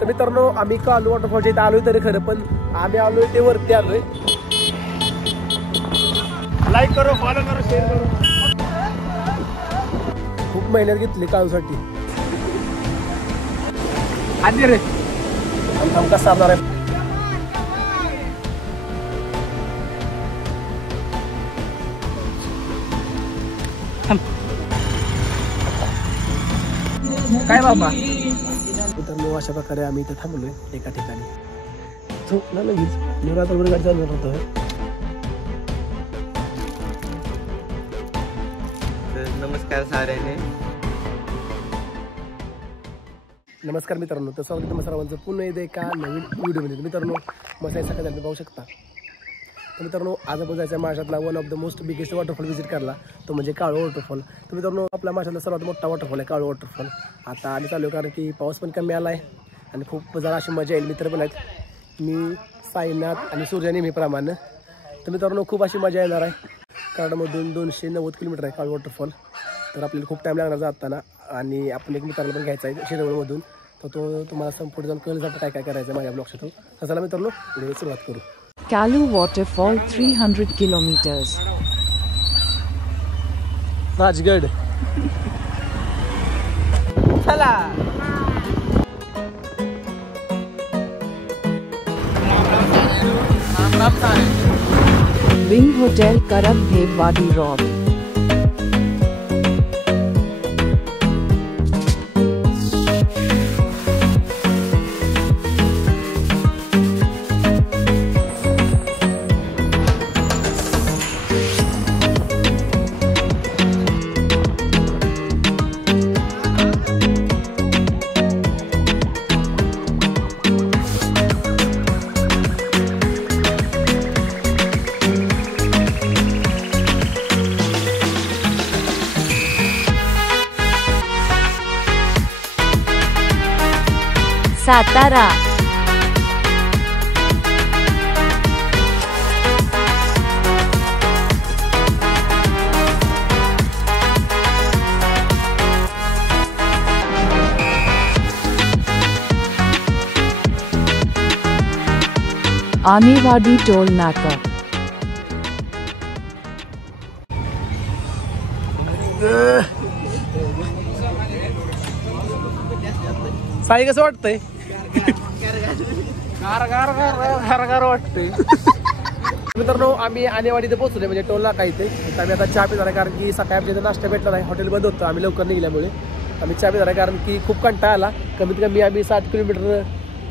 तर मित्रांनो आम्ही कालू वॉटरफॉलच्या इथे आलोय तरी खरं, पण आम्ही आलोय ते वरती आलोय. लाईक करो, फॉलो करो, शेअर करो. खूप मेहनत घेतली कालूसाठी. आधी रे आमका सारणार आहे. काय बाबा मित्रांनो, अशा प्रकारे आम्ही इथे थांबलोय एका ठिकाणी. झोपला लगेच निरातवर गाडी चालू होतं. नमस्कार साऱ्याने. नमस्कार मित्रांनो, तर स्वागत आहे सर्वांचं पुन्हा एकदा एका नवीन व्हिडिओमध्ये. मित्रांनो मसाई सकाळी तुम्ही पाहू शकता. तर मित्रांनो आज आपण जायचं आहे महाराष्ट्रातला one of the most biggest waterfall visit करायला, तो म्हणजे काळू वॉटरफॉल. तर मित्रांनो आपल्या महाराष्ट्रातला सर्वात मोठा वॉटरफॉल आहे काळू वॉटरफॉल. आता आम्ही चालू कारण की पाऊस पण कमी आला आहे आणि खूप जरा अशी मजा येईल. मित्र पण आहेत, मी साईनाथ आणि सूर्या नेहमीप्रमाणे. तर मित्रांनो खूप अशी मजा येणार आहे. कराडमधून 290 किलोमीटर आहे काळू वॉटरफॉल. तर आपल्याला खूप टाईम लागणार जाताना, आणि आपण एक मित्राला पण घ्यायचा आहे शिरवळमधून. तर तो तुम्हाला संपूर्ण जाऊन कळलं जातं काय काय करायचं माझ्या ब्लॉगच्या थ्रू. तर चला मित्रांनो व्हिडिओ सुरुवात करू. Kalu waterfall 300 kilometers. राजगड. चला. Wing Hotel Karab Bhev Wadi Road. Satara. Anewadi Toll Naka. Sai कसं वाटतंय? गार वाटतंय. मित्रांनो आम्ही आणेवाडीत पोहोचलोय, म्हणजे टोल नाका इथे. आम्ही आता चहा पिणार आहे कारण की सकाळी आपल्या इथे नाश्ता भेटला नाही, हॉटेल बंद होतं. आम्ही लवकर निघाल्यामुळे आम्ही चहा पिणार आहे कारण की खूप कंटाळा आला. कमीत कमी आम्ही 60 किलोमीटर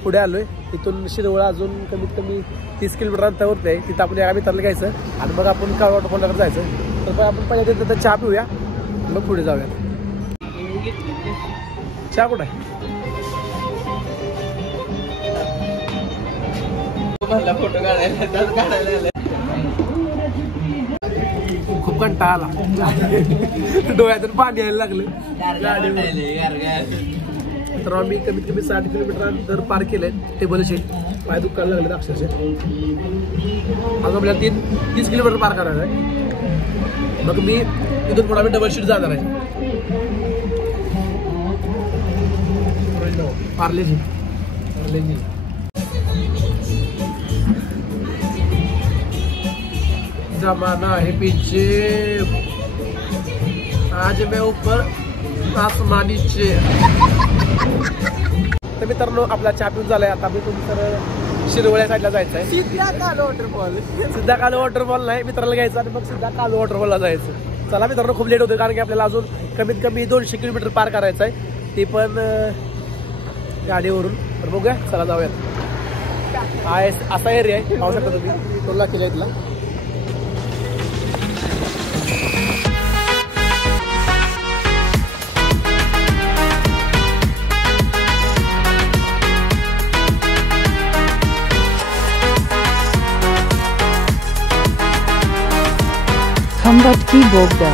पुढे आलोय. तिथून शिरवळ अजून कमीत कमी 30 किलोमीटर अंतरावरती आहे. तिथं आपण या मित्राला घ्यायचं आणि मग आपण काळू वॉटरफॉलला जायचं. तर आपण पहिल्या तिथं चहा पिऊया, मग पुढे जाऊया. चहा कुठं आहे? फोटो काढायला खूप कंटाळा आला. डोळ्यातून पाणी यायला लागले. तर आम्ही कमीत कमी 60 किलोमीटर अंतर पार केलंय. टेबल शेट पाय दुखायला लागले अक्षरशः. अजून आपल्याला 30 किलोमीटर पार करायचं आहे. मग मी इथून पुढे आम्ही डबल शीट जाणार आहे. पार्लेजी जमाना है पीछे, आज मैं ऊपर आसमानी चे. तर मित्रांनो आपला चहा पिऊन झालाय. आता मी तुमचं शिरवळ्या साईडला जायचं आहे. सिद्धा कालू वॉटरफॉल नाही, मित्राला घ्यायचं आणि मग सिद्धा कालू वॉटरफॉलला जायचं. चला मित्रांनो खूप लेट होतं कारण की आपल्याला अजून कमीत कमी 200 किलोमीटर पार करायचं आहे, ते पण गाडीवरून. तर बघूया, चला जाऊयात. हा असा एरिया आहे, पाहू शकता तुम्ही टोल नाक्याच्या इथला. Khambhatki Bogda.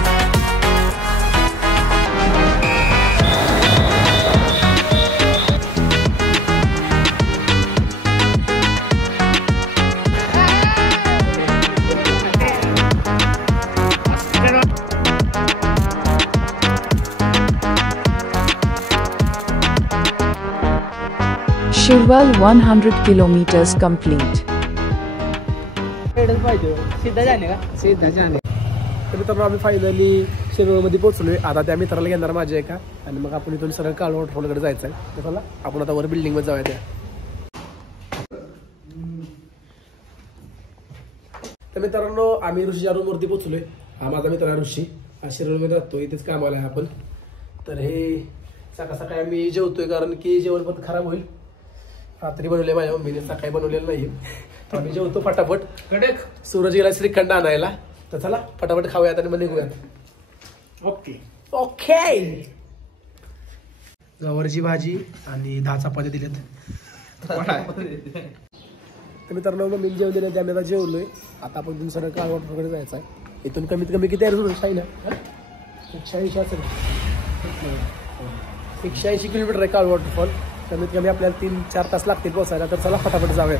Shirwal 100 kilometers complete. तर मित्रांनो आम्ही फायनली शिरवळमध्ये पोहोचलोय. आता त्या मित्राला घेणार माझ्या एका आणि मग आपण इथून सरळ काळू वॉटरफॉलकडे जायचं आहे. तर चला आपण आता वर बिल्डिंगमध्ये जाऊया त्या. तर मित्रांनो आम्ही ऋषीच्या रूमवरती पोहोचलोय. हा माझा मित्र आहे ऋषी. हा शिरवळमध्ये राहतो, इथेच कामाला आहे आपण. तर हे सकाळ सकाळी आम्ही जेवतोय कारण की जेवण पण खराब होईल. रात्री बनवले माझ्या मम्मीने, सकाळी बनवलेलं नाही. तर आम्ही जेवतो फटाफट. कडक सूरज गेला श्रीखंड आणायला. तर चला फटाफट खाऊयात आणि मग निघूयात. Okay okay. गवारची भाजी आणि 10 चपात्या दिल्यात. तर मित्रांनो मग मी जेवले नाही, आम्ही आता जेवलोय. आता आपण इथून सरळ काळ वॉटरफॉलकडे जायचं आहे. इथून कमीत कमी किती आहे शाही ना 180 असेल. 180 किलोमीटर आहे काळ वॉटरफॉल. कमीत कमी आपल्याला 3-4 तास लागतील पोहोचायला. तर चला फटाफट जाऊया.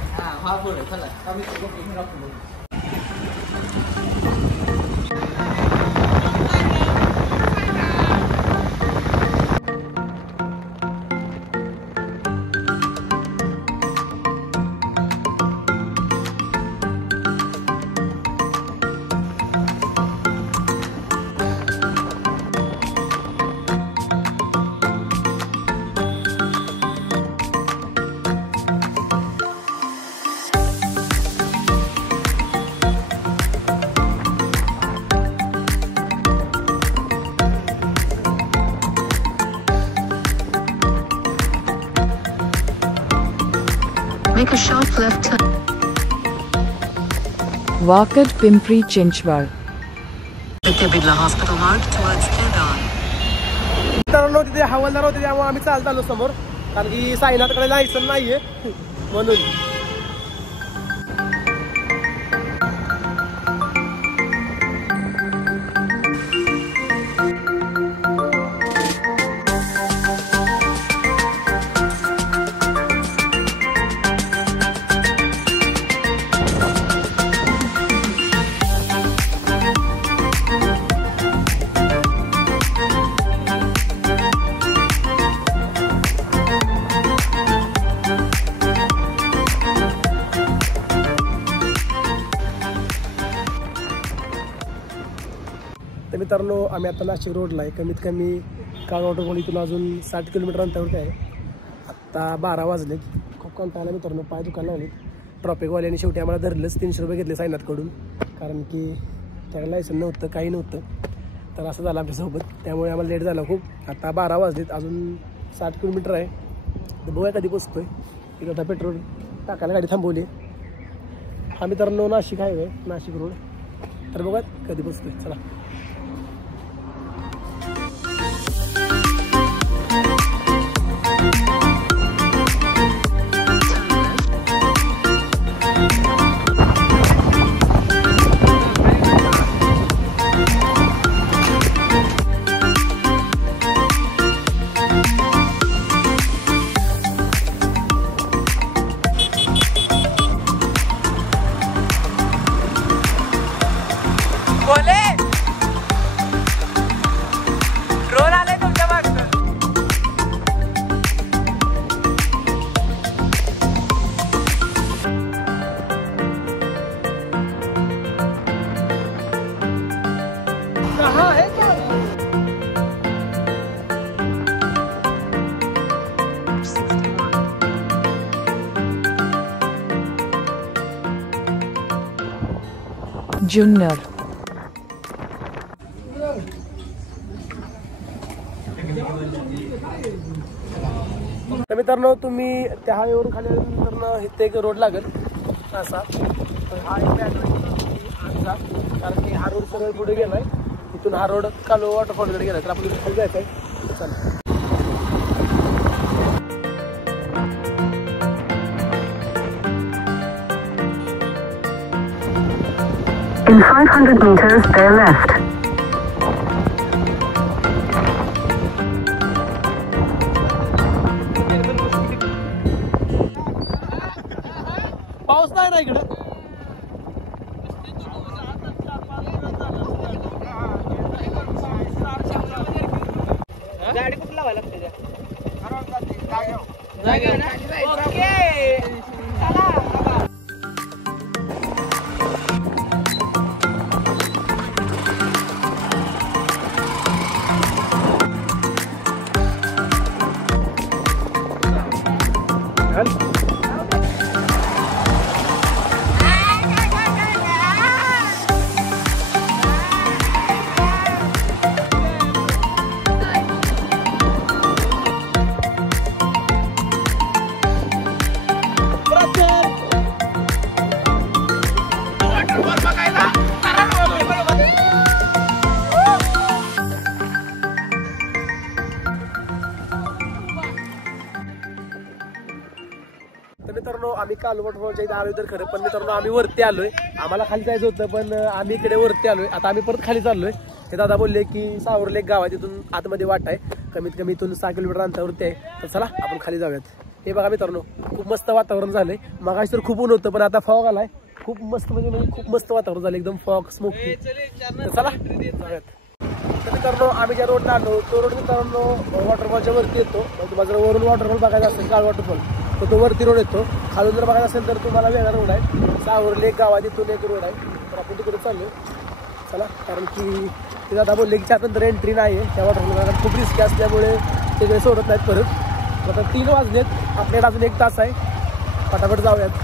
Make a sharp left turn. Wakad Pimpri Chinchwad. Birla Hospital Road towards Kedan. मित्रांनो तिथे हवालदार होते त्यामुळे आम्ही चालत आलो समोर. कारण की साईनाथकडे लायसन नाहीये म्हणून. तर मित्रांनो आम्ही आता नाशिक रोडला आहे. कमीत कमी काळ वॉटरफॉल इथून अजून 60 किलोमीटर अंतरावरती आहे. आत्ता 12 वाजलेत. खूप कंटाळा मित्रांनो, पाय दुकान लावलेत. ट्रॉफिकवाल्याने शेवटी आम्हाला धरलंच. 300 रुपये घेतले साईनाथकडून कारण की त्याला लायसन नव्हतं, काही नव्हतं. तर असं झालं आमच्यासोबत. त्यामुळे आम्हाला लेट झाला खूप. आता 12 वाजलेत, अजून 60 किलोमीटर आहे. तर बघूया कधी पोचतोय. तिथं आता पेट्रोल टाकायला गाडी थांबवली. हा मित्रांनो नाशिक हायवे, नाशिक रोड. तर बघूयात कधी पोचतोय. चला. Junnar. तर मित्रांनो तुम्ही त्या हायवेवरून खाली आल्यानंतर इथे एक रोड लागेल असा. तर हा एक आमचा, कारण की हा रोड सरळ पुढे गेलाय. इथून हा रोड कालो वॉटरफॉलकडे गेलाय. तर आपण इथे खाली जायचं आहे. चला. In 500 meters, bear left. पाऊस नाही ना इकडं. गाडी कुठं लावायला लागते? आम्ही कालू वॉटरफॉलच्या इथे आलोय तर खरं, पण मित्रांनो आम्ही वरती आलोय. आम्हाला खाली जायचं होतं पण आम्ही इकडे वरती आलोय. आता आम्ही परत खाली चाललोय. ते दादा बोलले की सावरले एक गाव आहे, तिथून आतमध्ये वाट आहे, कमीत कमी इथून 6 किलोमीटर अंतरावरती आहे. तर चला आपण खाली जाऊयात. हे बघा मित्रांनो खूप मस्त वातावरण झालंय. मगाशी तर खूप ऊन होतं पण आता फॉग आलाय. खूप मस्त म्हणजे खूप मस्त वातावरण झालं, एकदम फॉग स्मोकी. तर चला जाऊयात. तर मित्रांनो आम्ही ज्या रोडला आलो तो रोड मित्रांनो वॉटरफॉलच्या वरती येतो. तुम्हाला जर वरून वॉटरफॉल बघायचा असेल काळ वॉटरफॉल तर तो वरती रोड येतो. खालून जर बघायचा असेल तर तुम्हाला वेगळा रोड आहे. सावरले एक गाव आहे, तिथून एक रोड आहे. तर आपण तिकडे चाललो. चला, कारण की ते दादा बोलले की त्यानंतर एंट्री नाही आहे त्या वॉटरफॉल, खूप रिस्की असल्यामुळे तिकडे सोडत नाहीत परत. आता 3 वाजलेत, आपल्याला अजून 1 तास आहे. फटाफट जाऊयात.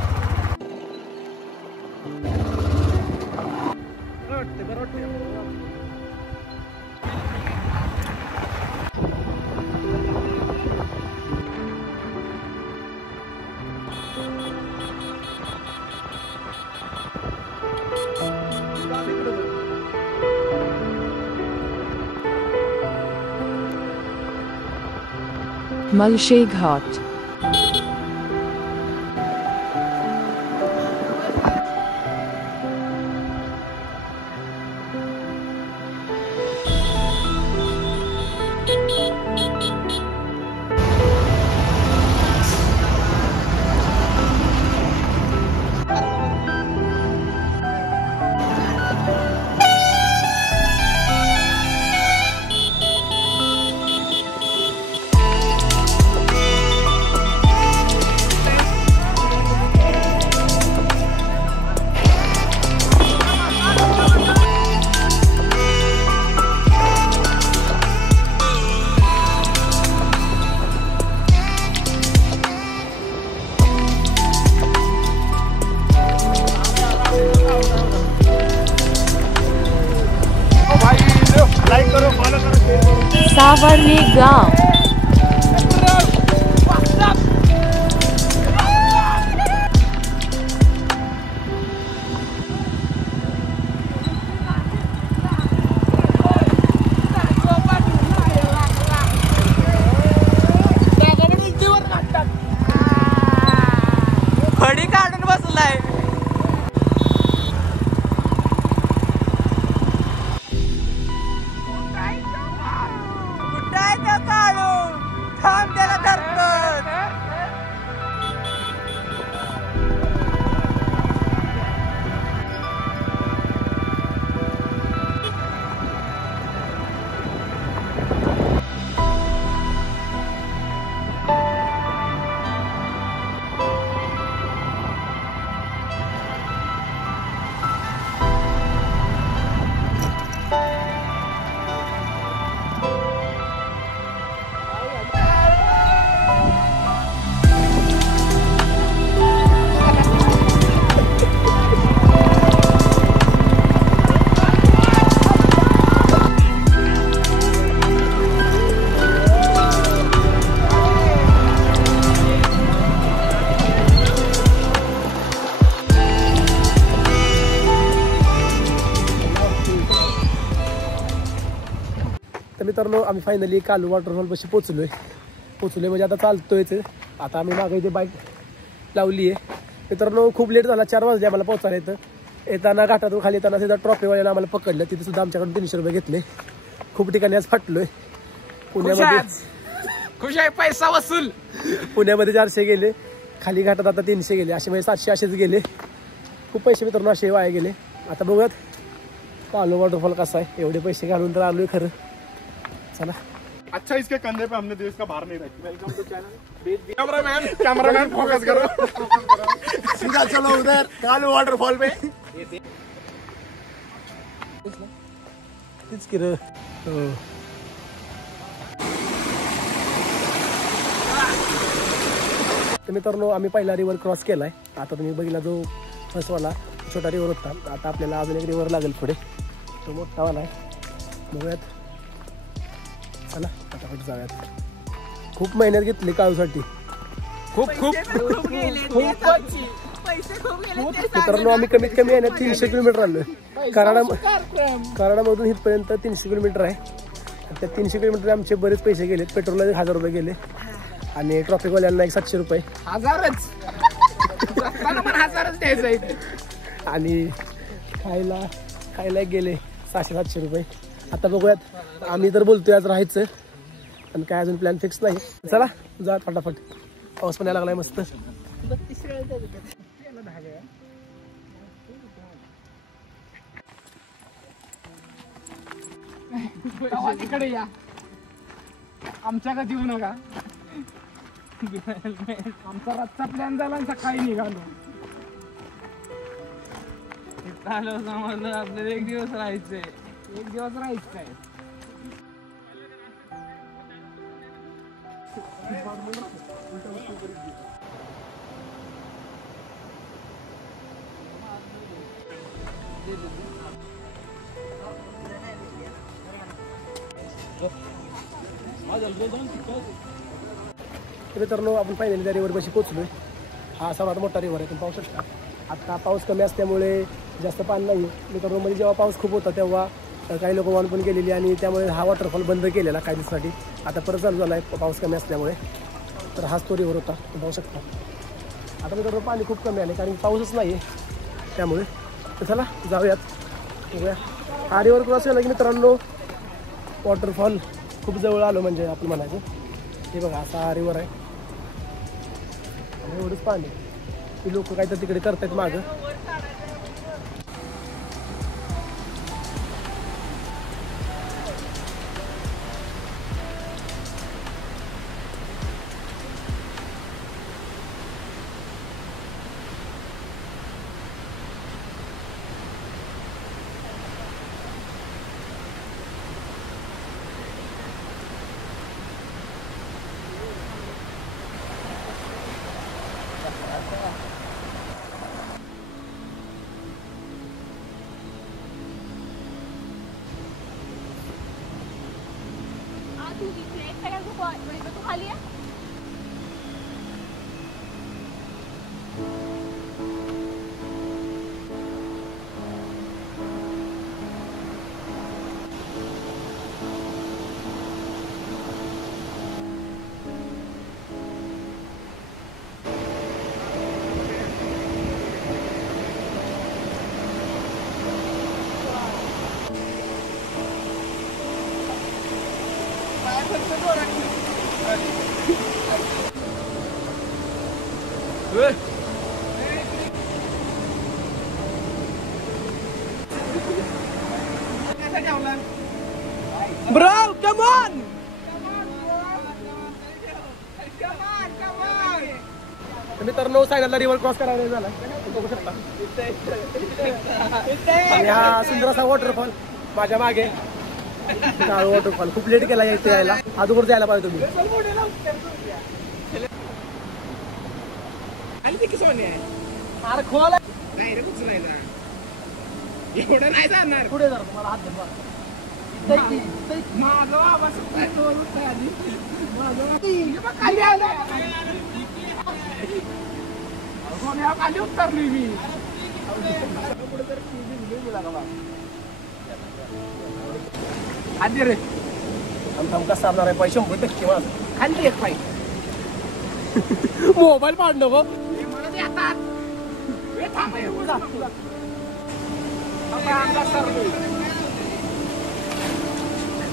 Malshe Ghat. सावरले गाव. फडी काढून बसलाय. तर मित्रांनो आम्ही फायनली कालू वॉटरफॉल पाशी पोचलोय म्हणजे आता चालतोयच. आता आम्ही मागे इथे बाईक लावली आहे. मित्रांनो खूप लेट झाला, 4 वाजले आम्हाला पोहोचायला. इथं येताना घाटातून खाली येताना सुद्धा ट्रॉफीवाल्याला आम्हाला पकडलं. तिथे सुद्धा आमच्याकडून 300 रुपये घेतले. खूप ठिकाणी आज फाटलोय. पुण्यामध्ये खुश आहे, पैसा वसूल. पुण्यामध्ये 400 गेले, खाली घाटात आता 300 गेले, असे म्हणजे 700 असेच गेले. खूप पैसे मित्रांनो असे वाया गेले. आता बघूयात कालू वॉटरफॉल कसा आहे. एवढे पैसे घालून तर आलोय खरं. चला. अच्छा, इसके कंधे पे हमने देश का भार नहीं रखी. Welcome to channel. Cameraman focus करो. सीधा चलो उधर कालू वाटरफॉल पे. तेच की रे. तर मित्रांनो आम्ही पहिला रिव्हर क्रॉस केलाय. आता तुम्ही बघितला जो फर्स्टवाला छोटा रिव्हर होता. आता आपल्याला अजून एक रिव्हर लागेल पुढे, तो मोठा वाला आहे. बघूयात. चला फटाफट जाऊयात. खूप मेहनत घेतली काळूसाठी. खूप मित्रांनो आम्ही कमीत कमी आहे ना 300 किलोमीटर आलोय. कराडामधून इथपर्यंत 300 किलोमीटर आहे. त्या 300 किलोमीटर आमचे बरेच पैसे गेले. पेट्रोलला 1000 रुपये गेले आणि ट्रॉफिकवाल्यांना 700 रुपये. 1000च. 1000च द्यायचं इथे. आणि खायला गेले 600-700 रुपये. आता बघूयात, आम्ही तर बोलतोय आज राहायचं, पण काय अजून प्लॅन फिक्स नाही. चला जा फटाफट, पाऊस पण यायला लागलाय मस्त. इकडे या, आमच्या का देऊ नका. आमचा रातचा प्लॅन झाला आणि सकाळी निघालो. आलो समजलं आपल्याला एक दिवस राहायचंय. मित्रांनो, आपण फायनली त्या रिव्हर पाशी पोहोचलोय. हा सर्वात मोठा रिव्हर आहे, तुम्ही पाहू शकता. आता पाऊस कमी असल्यामुळे जास्त पाणी नाही. मित्रांनो, म्हणजे जेव्हा पाऊस खूप होता तेव्हा काही लोक वाहन पण गेलेली आणि त्यामुळे हा वॉटरफॉल बंद केलेला काही दिवसासाठी. आता परत चालू झाला आहे पाऊस कमी असल्यामुळे. तर हाच तो रिव्हर होता, तुम्ही पाहू शकता. आता मित्रांनो पाणी खूप कमी आले कारण पाऊसच नाही आहे त्यामुळे. तर चला जाऊयात, बघूया. हा रिव्हर क्रॉस केला की मित्रांनो वॉटरफॉल खूप जवळ आलो म्हणजे आपण म्हणायचं. हे बघा, असा रिव्हर आहे आणि एवढंच पाणी. ती लोक काय तर तिकडे करतायत मागं. तू खाली आहे. Bro, come on! मित्रांनो, सायनाला रिव्हर क्रॉस करायला झाला, बघू शकता. आणि हा सुंदर असा वॉटरफॉल माझ्या मागे. काळू वॉटरफॉल खूप लेट केला इथे यायला. अगोदर जायला पाहिजे तुम्ही. अरे खोल नाही रे, कुठं नाही ना, एवढं नाही जाणार. पुढे जा, तुम्हाला हात धरून. माझं बाबा खाली आलं, खाली उतरली मी. आधी रे आमचा कसा असणार आहे पैसे 100% माझं. खाली एक पाय मोबाईल पाडणं गो. मला ते आता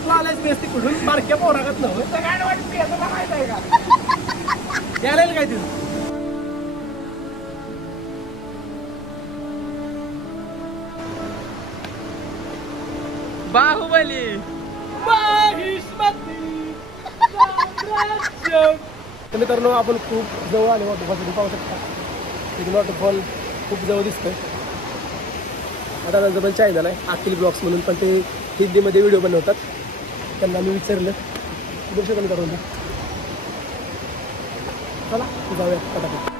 तू आलायच बेस तिकडून मार्क्या पोरागत नव्हतं. यायला काय तिथं बाहुबली. तर मित्रांनो, आपण खूप जवळ आले वॉटरफॉल. तुम्ही पाहू शकता तिथे वॉटरफॉल खूप जवळ दिसतोय. आता त्यांचं पण चॅनल आहे अखिल ब्लॉग्स म्हणून, पण ते हिंदीमध्ये व्हिडिओ बनवतात. त्यांना मी विचारलं दर्शन करून. चला जाऊया पटापट.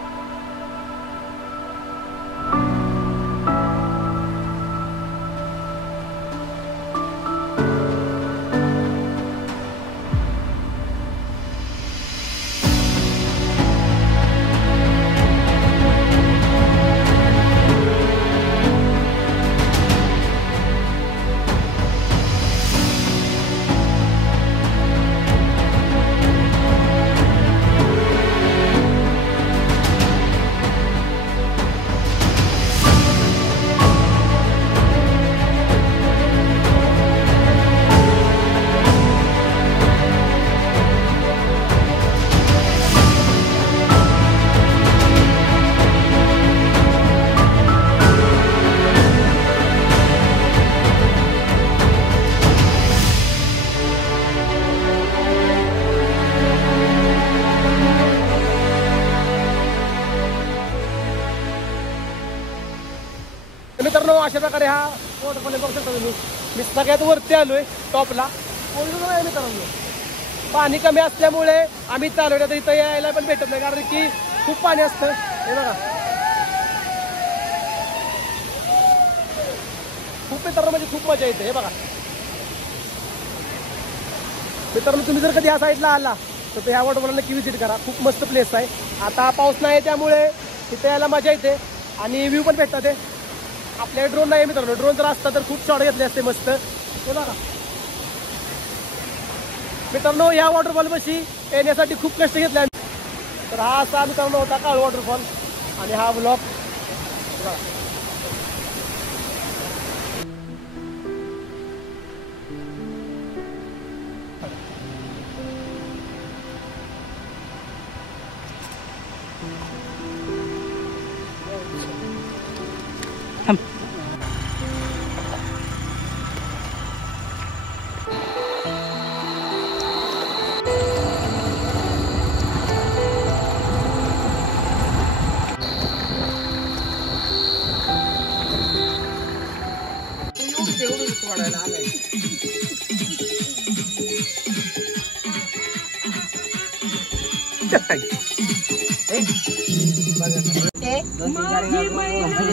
अशा प्रकारे हा वॉटरफॉल बघू शकता तुम्ही. मी सगळ्यात वरती आलोय टॉपला. मित्रांनो पाणी कमी असल्यामुळे आम्ही चालवलं तर इथं यायला पण भेटत नाही कारण की खूप पाणी असतं. हे बघा खूप मित्रांनो म्हणजे खूप मजा येते. हे बघा मित्रांनो तुम्ही जर कधी या साईडला आला तर ह्या वॉटरफॉलला नक्की व्हिजिट करा. खूप मस्त प्लेस आहे. आता पाऊस नाही त्यामुळे इथे यायला मजा येते आणि व्ह्यू पण भेटतात. ते आपल्याकडे ड्रोन नाही मित्रांनो. ड्रोन जर असता तर खूप शॉट घेतले असते मस्त. हे बघा मित्रांनो या वॉटरफॉल पाशी येण्यासाठी खूप कष्ट घेतले आम्ही. तर हा असा मित्रांनो होता काळ वॉटरफॉल आणि हा ब्लॉग बघा.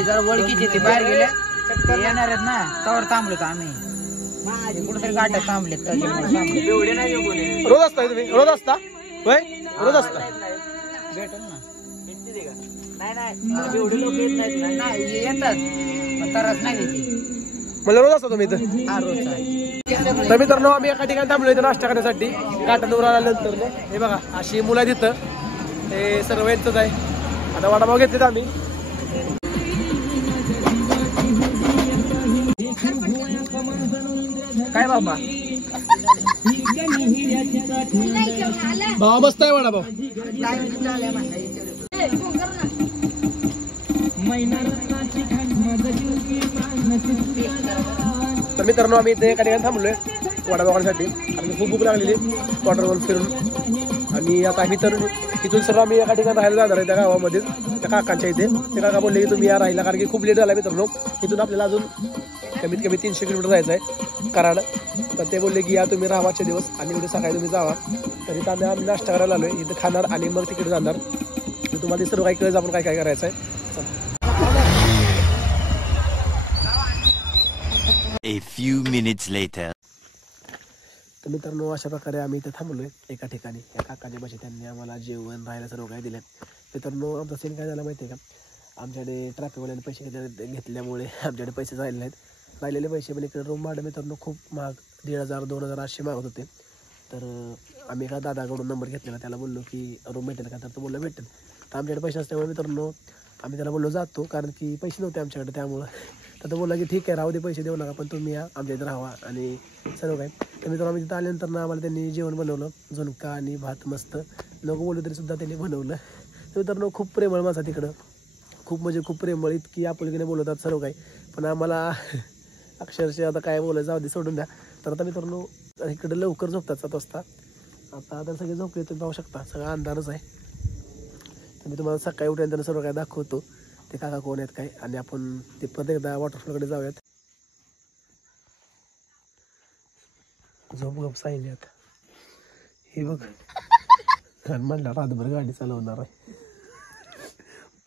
जर ओळखीचे ते बाहेर गेले ते येणार आहेत ना तवर थांबलो आम्ही कुठेतरी गाड्या थांबले. रोज असता तुम्ही? रोज असता होय? रोज असता भेटल ना. नाही एवढे लोक येत नाहीत ना. येतात पण तरच नाही येते. म्हणजे रोज असता तुम्ही इथं? हा रोज. तर मित्रांनो आम्ही एका ठिकाणी थांबलो इथं नाश्ता करण्यासाठी. घाटावर आल्यानंतर हे बघा अशी मुलं आहेत तिथं. हे सर्व यांचंच आहे. आता वडापाव घेतलेत आम्ही. काय बाबा भाव मस्त आहे वडापाव. तर मित्रांनो आम्ही इथे एका ठिकाणी थांबलोय वडापाव खाण्यासाठी आणि खूप भूक लागलेली वॉटरफॉल फिरून. आणि आता आम्ही तर इथून सर्व आम्ही एका ठिकाणी राहायला जाणार आहे त्या गावामध्ये त्या काकांच्या इथे. ते काका बोलले की तुम्ही या राहिला कारण की खूप लेट झाला मित्रांनो. इथून आपल्याला अजून कमीत कमी 300 किलोमीटर जायचं आहे कराड. तर ते बोलले की या तुम्ही राहा 5 दिवस आणि उद्या सकाळी तुम्ही जावा. तर इथं आम्ही नाश्ता करायला आलोय. इथं खाणार आणि मग तिकडे जाणार. तर तुम्हाला सर्व काही कळलं आपण काय काय करायचं आहे. A few minutes later. तर मित्रांनो अशा प्रकारे आम्ही इथे थांबलोय एका ठिकाणी. या काकाच्या भाषेत त्यांनी आम्हाला जेवण राहायला सर्व काही दिलं. मित्रांनो आमचा सीन काय झाला माहिती आहे का? आमच्याकडे ट्रॅफिकवाल्याने पैसे घेतल्यामुळे आमच्याकडे पैसे राहिले नाहीत. राहिलेले पैसे पण इकडे रूम भाडं मित्रांनो खूप महाग 1,500-2,000 असे मागत होते. तर आम्ही एका दादाकडून नंबर घेतलेला. त्याला बोललो की रूम भेटेल का? तर तो बोलला भेटेल. तर आमच्याकडे पैसे असल्यामुळे मित्रांनो आम्ही त्याला बोललो जातो कारण की पैसे नव्हते आमच्याकडे त्यामुळं. तर तो बोलला की ठीक आहे राहू दे पैसे देऊ नका पण तुम्ही या आमच्या इथं राहा आणि सर्व काय. तर मित्रांनो आम्ही तिथं आल्यानंतर ना आम्हाला त्यांनी जेवण बनवलं. झुणका आणि भात मस्त. नको बोललो तरीसुद्धा त्यांनी बनवलं. तर मित्रांनो खूप प्रेमळ माणसा तिकडं. खूप म्हणजे खूप प्रेमळ. इतकी आपुलकीने बोलवतात सर्व काही. पण आम्हाला अक्षरशः आता काय बोलायचं अगदी सोडून द्या. तर आता मित्रांनो इकडे लवकर झोपतात 7 वाजता. आता तर सगळे झोपले तुम्ही पाहू शकता. सगळा अंधारच आहे. तर मी तुम्हाला सकाळी उठल्यानंतर सर्व काय दाखवतो. ते काका कोण आहेत काय आणि आपण ते परत एकदा वॉटरफॉलकडे जाऊयात. झोप गप सांगितली आता. हे बघ कारण म्हणला रातभर गाडी चालवणार आहे.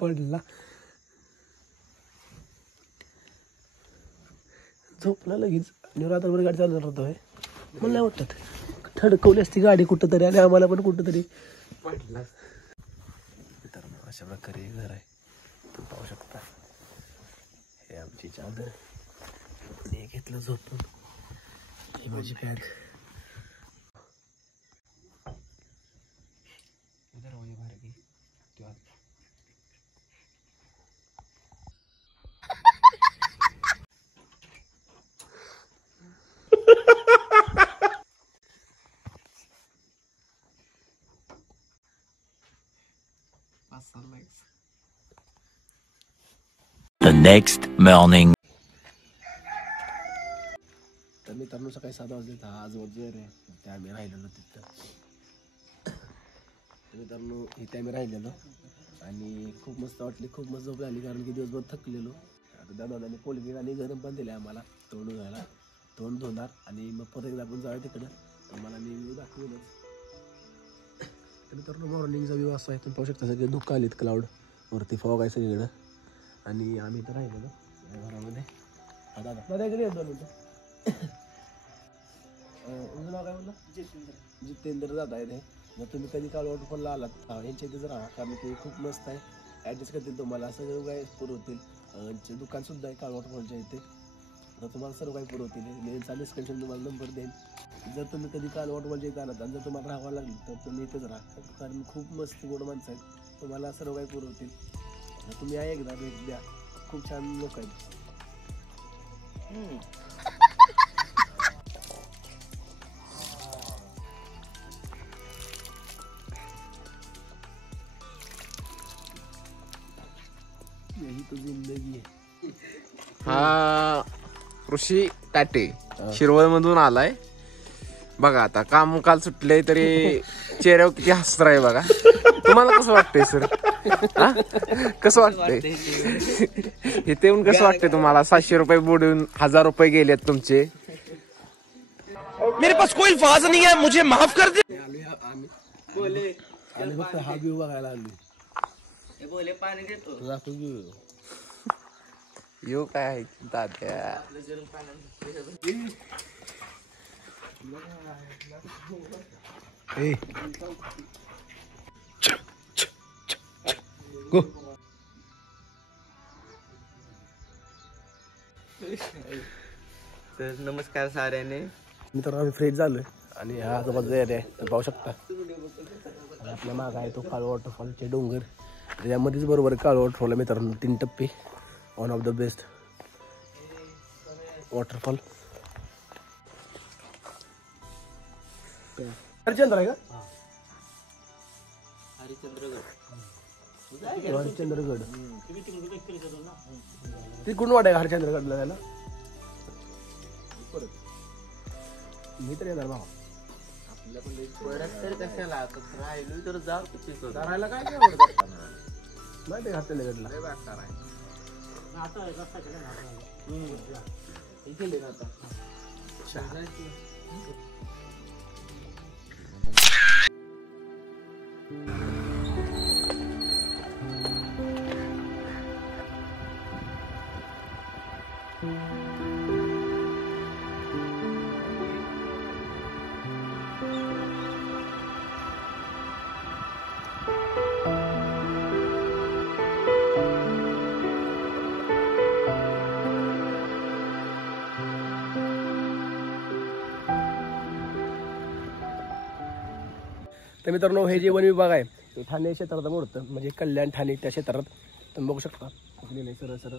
पडला झोपला लगेच आणि रात्रभर गाडी चालवणार होतोय. मला नाही वाटत थडकवली असती गाडी कुठं तरी आणि आम्हाला पण कुठं तरी पडला. मित्रांनो अशा प्रकारे घर आहे तुम्ही पाहू शकता. हे आमची चादर हे घेतलं झोपून. ही माझी बॅग. The next morning. तर मित्रांनो सकाळी 7 वाजले. आजवर जे रे ते आम्ही राहिलेलो तिथं. मित्रांनो इथे आम्ही राहिलेलो आणि खूप मस्त वाटली. खूप मस्त झोप झाली कारण की दिवसभर थकलेलो. आता त्या दादाने कोलगेट आणि गरम पण दिले आम्हाला तोंड धुवायला. तोंड धुणार आणि मग परत एकदा आपण जाऊया तिकडं. तुम्हाला मी व्ह्यू दाखवूनच. तर मित्रांनो मॉर्निंगचा व्ह्यू असा आहे. तुम्ही पाहू शकता सगळे धुकं आलीत क्लाउड वरती फॉग आहे सगळीकडं. आणि आम्ही तर राहिलेलो या घरामध्ये. दादा दादा इकडे येतो तुझं नाव काय म्हणलं? जितेंद्र दादा आहे ते. जर तुम्ही कधी काल वॉटरफॉलला आलात यांच्या इथेच राहा कारण ते खूप मस्त आहे. ॲडजस्ट करतील तुम्हाला सगळं काही पुरवतील. दुकानसुद्धा आहे काल वॉटरफॉलच्या इथे. तर तुम्हाला सर्व काही पुरवतील. मी यांचा डिस्क्रिप्शन तुम्हाला नंबर देईन. जर तुम्ही कधी काल वॉटरफॉलच्या इथे आलात आणि जर तुम्हाला राहावं लागलं तर तुम्ही इथेच राहा कारण खूप मस्त गोड माणसं आहेत. तुम्हाला सर्व काही पुरवतील. तुम्ही आहे एकदा भेट द्या. खूप छान लोक आहेत. यही तो जिंदगी आहे. हा ऋषी टाटे शिरवळ मधून आलाय बघा. आता काम काल सुटले तरी चेहऱ्यावर किती हसत आहे बघा. तुम्हाला कसं वाटतंय सर? कसं वाटतंय इथे येऊन? कसं वाटतंय तुम्हाला? 700 रुपये बुडून 1000 रुपये गेलेत तुमचे. मेरे पास कोई अल्फाज नहीं है, मुझे माफ कर दे. आणि फक्त हा व्ह्यू बघायला आलो. बोले पाणी देतो. यो काय आहे दाद्या? गो तर नमस्कार साऱ्याने. मित्रांनो आम्ही फ्रेश झालोय आणि हा आजूबाजूचा एरिया आहे पाहू शकता. आणि आपल्या मागं आहे तो काळ वॉटरफॉलचे डोंगर. त्यामध्येच बरोबर काळ वॉटरफॉल आहे मित्रांनो. 3 टप्पे. One of the best waterfall. Harishchandra आहे का? हरिश्चंद्रगड. तिकडून वाट आहे का हरिश्चंद्रगडला जायला? मी तर येणार भाऊ. कशाला राहिलो तर जाऊ. राहायला काय नाही आवडत माहिती आहे हरिश्चंद्रगडला. तर मित्रांनो हे जे वन विभाग आहे ते ठाणे क्षेत्रात मोडतं म्हणजे कल्याण ठाणे त्या क्षेत्रात तुम्ही बघू शकता. सरळ सरळ.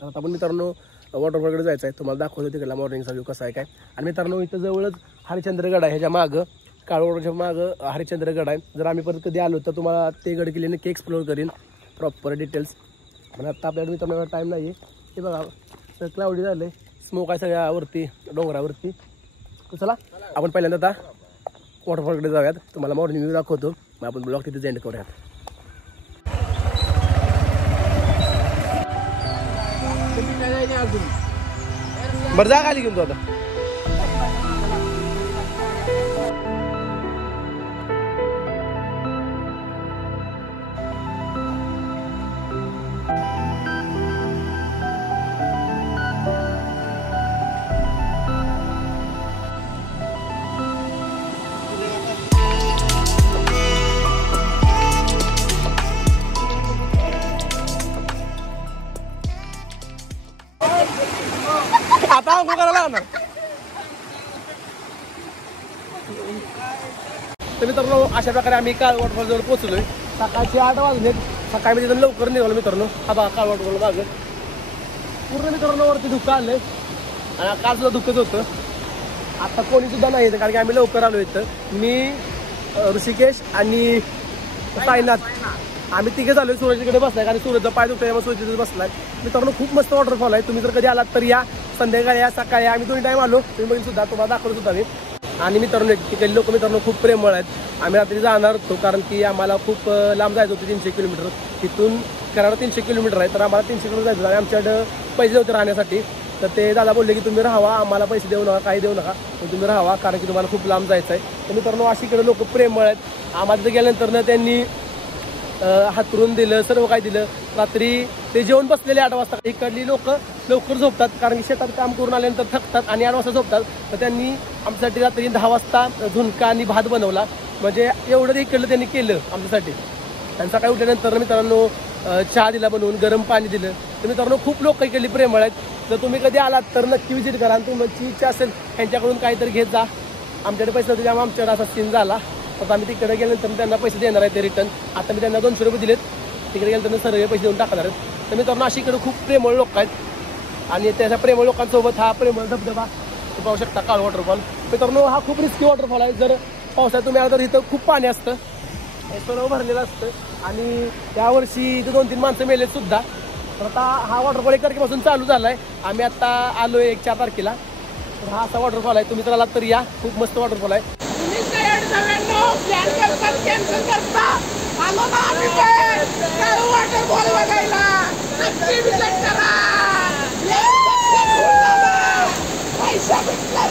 तर आता आपण मित्रांनो वॉटरफॉलकडे जायचं आहे. तुम्हाला दाखवतो तिकडला मॉर्निंगचा व्ह्यू कसा आहे काय. आणि मित्रांनो इथं जवळच हरिश्चंद्रगड आहे. ह्याच्या मागं काळवडच्या मागं हरिश्चंद्रगड आहे. जर आम्ही परत कधी आलो तर तुम्हाला ते गड किल्ले नक्की एक्सप्लोर करीन प्रॉपर डिटेल्स. पण आता आपल्याकडे मित्रांनो टाईम नाही आहे. हे बघा सगळं क्लाउडी झालं आहे. स्मोक आहे सगळ्यावरती डोंगरावरती. चला आपण पहिल्यांदा आता वॉटरफॉलकडे जाऊयात. तुम्हाला मॉर्निंग व्ह्यू दाखवतो. मग आपण ब्लॉग तिथे एंड करूयात. बरं जा खाली घेऊन तो आता. आता अंघोळ करायला लागणार. तर मित्रांनो अशा प्रकारे आम्ही काळ वॉटरफॉल जवळ पोहोचलोय. सकाळचे 8 वाजले. सकाळी मी तिथून लवकर निघालो मित्रांनो. हा बघा काळ वॉटरफॉल मागं पूर्ण मित्रांनो वरती धुकं आलंय. आणि काल सुद्धा धुकंच होतं. आता कोणी सुद्धा नाही येतं कारण की आम्ही लवकर आलो इथं. मी ऋषिकेश आणि साईनाथ आम्ही तिघे झालोय. सूरजकडे बसलाय कारण सूरजचा पाय दुखतोय त्यामुळे सूरज तिथे बसलाय. मित्रांनो खूप मस्त वॉटरफॉल आहे. तुम्ही जर कधी आलात तर या. संध्याकाळी या सकाळी आम्ही 2 टाईम आलो. तुम्ही बघितलं सुद्धा तुम्हाला दाखवलं सुद्धा मी. आणि मित्रांनो तिकडे लोक मित्रांनो खूप प्रेमळ आहेत. आम्ही रात्री जाणार होतो कारण की आम्हाला खूप लांब जायचं होतं 300 किलोमीटर. तिथून कराड 300 किलोमीटर आहे. तर आम्हाला 300 किलोमीटर जायचं आणि आमच्याकडं पैसे होते राहण्यासाठी. तर ते दादा बोलले की तुम्ही राहावा, आम्हाला पैसे देऊ नका, काही देऊ नका, पण तुम्ही राहावा कारण की तुम्हाला खूप लांब जायचं आहे. तर मित्रांनो अशीकडे लोक प्रेमळ आहेत. आम्हाला तिथे गेल्यानंतर त्यांनी हातरून दिलं, सर्व काय दिलं. रात्री ते जेवण बसलेले 8 वाजता. इकडली लोक लवकर झोपतात कारण की शेतात काम करून आल्यानंतर थकतात आणि 8 वाजता झोपतात. तर त्यांनी आमच्यासाठी रात्री 10 वाजता झुणका आणि भात बनवला. म्हणजे एवढं इकडलं त्यांनी केलं आमच्यासाठी. आणि सकाळी उठल्यानंतर मित्रांनो चहा दिला बनवून, गरम पाणी दिलं. तर मित्रांनो खूप लोक इकडली प्रेमळ आहेत. जर तुम्ही कधी आलात तर नक्की विजिट करा. आणि तुमची इच्छा असेल त्यांच्याकडून काहीतरी घेत जा. आमच्याकडे पैसे होते त्यामुळे आमच्याकडे असा सीन झाला. आता आम्ही तिकडे गेल्यानंतर त्यांना पैसे देणार आहे ते रिटर्न. आता मी त्यांना 200 रुपये दिलेत. तिकडे गेल्यानंतर सर्व पैसे देऊन टाकणार आहेत. तर मित्रांनो अशीकडे खूप प्रेमळ लोक आहेत आणि त्याच्या प्रेमळ लोकांसोबत हा प्रेमळ धबधबा तुम्ही पाहू शकता, काळ वॉटरफॉल. मित्रांनो हा खूप रिस्की वॉटरफॉल आहे. जर पावसाळ्यात तुम्ही आला तर इथं खूप पाणी असतं, सर्व भरलेलं असतं आणि यावर्षी इथं 2-3 माणसं मेलेत सुद्धा. तर आता हा वॉटरफॉल 1 तारखेपासून चालू झाला आहे. आम्ही आता आलो आहे 4 तारखेला. तर हा असा वॉटरफॉल आहे. तुम्ही तर आलात तर या, खूप मस्त वॉटरफॉल आहे. पैसा भेटला